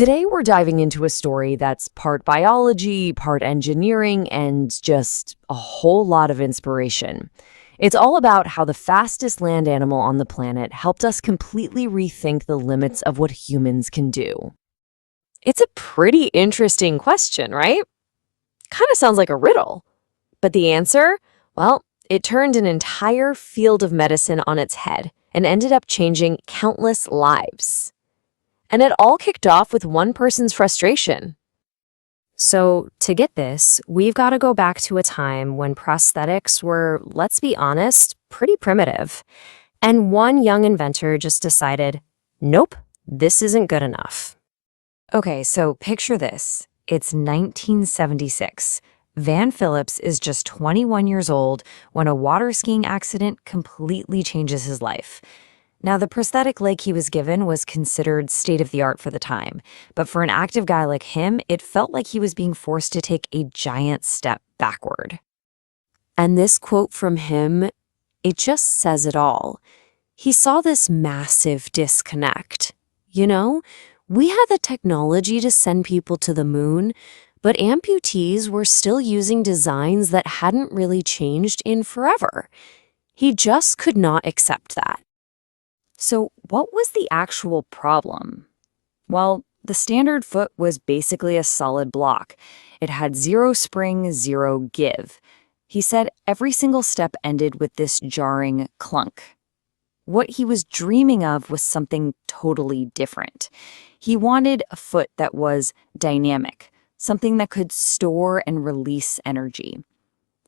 Today, we're diving into a story that's part biology, part engineering, and just a whole lot of inspiration. It's all about how the fastest land animal on the planet helped us completely rethink the limits of what humans can do. It's a pretty interesting question, right? Kind of sounds like a riddle. But the answer? Well, it turned an entire field of medicine on its head and ended up changing countless lives. And it all kicked off with one person's frustration. So, to get this, we've got to go back to a time when prosthetics were, let's be honest, pretty primitive. And one young inventor just decided, nope, this isn't good enough. Okay, so picture this. It's 1976. Phillips is just 21 years old when a water skiing accident completely changes his life. Now, the prosthetic leg he was given was considered state-of-the-art for the time, but for an active guy like him, it felt like he was being forced to take a giant step backward. And this quote from him, it just says it all. He saw this massive disconnect. We had the technology to send people to the moon, but amputees were still using designs that hadn't really changed in forever. He just could not accept that. So what was the actual problem? Well, the standard foot was basically a solid block. It had zero spring, zero give. He said every single step ended with this jarring clunk. What he was dreaming of was something totally different. He wanted a foot that was dynamic, something that could store and release energy.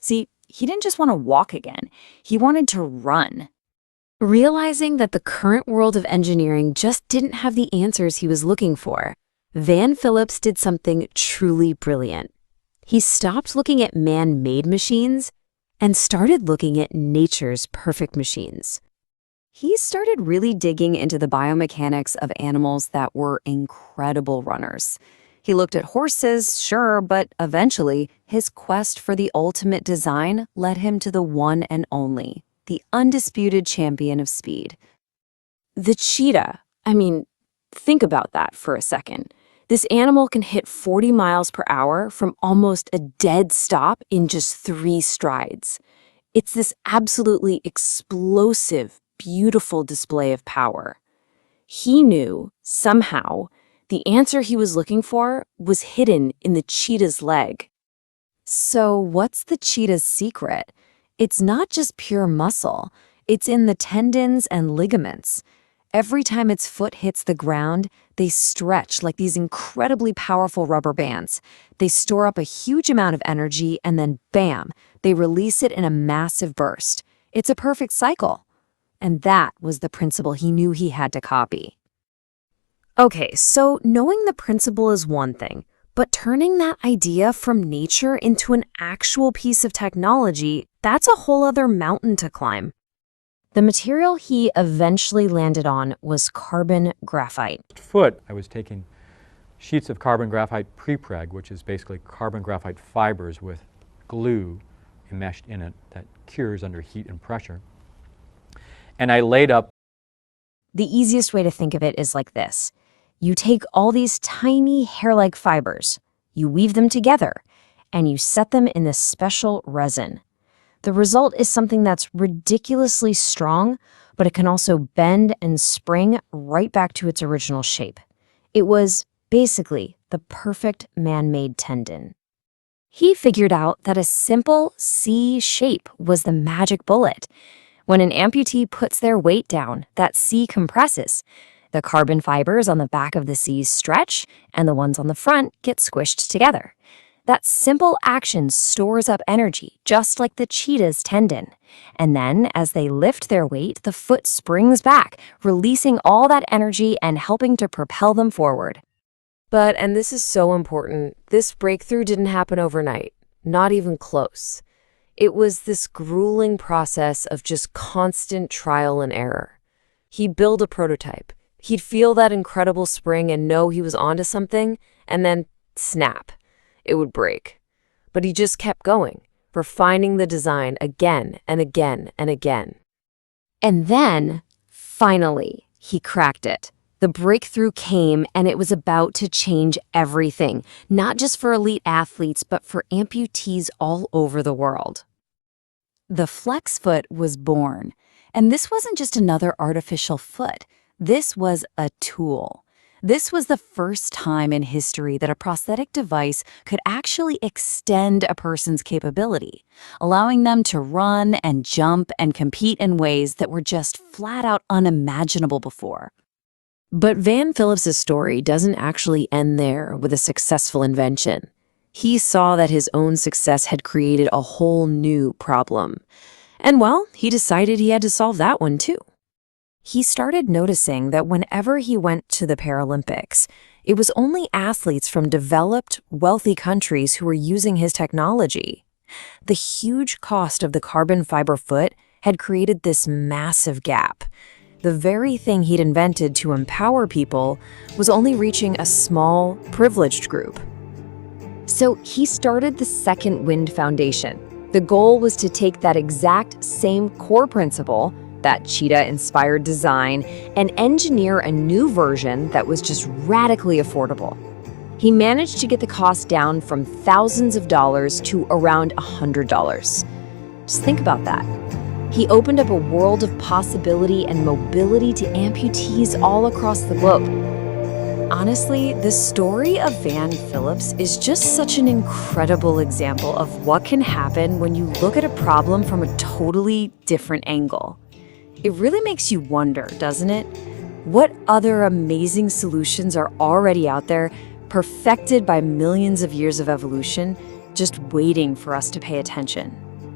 See, he didn't just want to walk again. He wanted to run. Realizing that the current world of engineering just didn't have the answers he was looking for, Phillips did something truly brilliant. He stopped looking at man-made machines and started looking at nature's perfect machines. He started really digging into the biomechanics of animals that were incredible runners. He looked at horses, sure, but eventually his quest for the ultimate design led him to the one and only, the undisputed champion of speed. The cheetah. Think about that for a second. This animal can hit 40 miles per hour from almost a dead stop in just 3 strides. It's this absolutely explosive, beautiful display of power. He knew, somehow, the answer he was looking for was hidden in the cheetah's leg. So what's the cheetah's secret? It's not just pure muscle. It's in the tendons and ligaments. Every time its foot hits the ground, they stretch like these incredibly powerful rubber bands. They store up a huge amount of energy and then bam, they release it in a massive burst. It's a perfect cycle. And that was the principle he knew he had to copy. Okay, so knowing the principle is one thing, but turning that idea from nature into an actual piece of technology, that's a whole other mountain to climb. The material he eventually landed on was carbon graphite. I was taking sheets of carbon graphite prepreg, which is basically carbon graphite fibers with glue enmeshed in it that cures under heat and pressure. And I laid up. The easiest way to think of it is like this. You take all these tiny hair-like fibers, you weave them together, and you set them in this special resin. The result is something that's ridiculously strong, but it can also bend and spring right back to its original shape. It was basically the perfect man-made tendon. He figured out that a simple C shape was the magic bullet. When an amputee puts their weight down, that C compresses. The carbon fibers on the back of the C stretch, and the ones on the front get squished together. That simple action stores up energy, just like the cheetah's tendon. And then, as they lift their weight, the foot springs back, releasing all that energy and helping to propel them forward. But, and this is so important, this breakthrough didn't happen overnight, not even close. It was this grueling process of just constant trial and error. He'd build a prototype. He'd feel that incredible spring and know he was onto something, and then snap. It would break. But he just kept going, refining the design again and again and again. And then, finally, he cracked it. The breakthrough came, and it was about to change everything, not just for elite athletes, but for amputees all over the world. The flex foot was born, and this wasn't just another artificial foot. This was a tool. This was the first time in history that a prosthetic device could actually extend a person's capability, allowing them to run and jump and compete in ways that were just flat out unimaginable before. But Van Phillips's story doesn't actually end there with a successful invention. He saw that his own success had created a whole new problem. And well, he decided he had to solve that one too. He started noticing that whenever he went to the Paralympics, it was only athletes from developed, wealthy countries who were using his technology. The huge cost of the carbon fiber foot had created this massive gap. The very thing he'd invented to empower people was only reaching a small, privileged group. So he started the Second Wind Foundation. The goal was to take that exact same core principle, that Cheetah-inspired design, and engineer a new version that was just radically affordable. He managed to get the cost down from thousands of dollars to around $100. Just think about that. He opened up a world of possibility and mobility to amputees all across the globe. Honestly, the story of Van Phillips is just such an incredible example of what can happen when you look at a problem from a totally different angle. It really makes you wonder, doesn't it? What other amazing solutions are already out there, perfected by millions of years of evolution, just waiting for us to pay attention?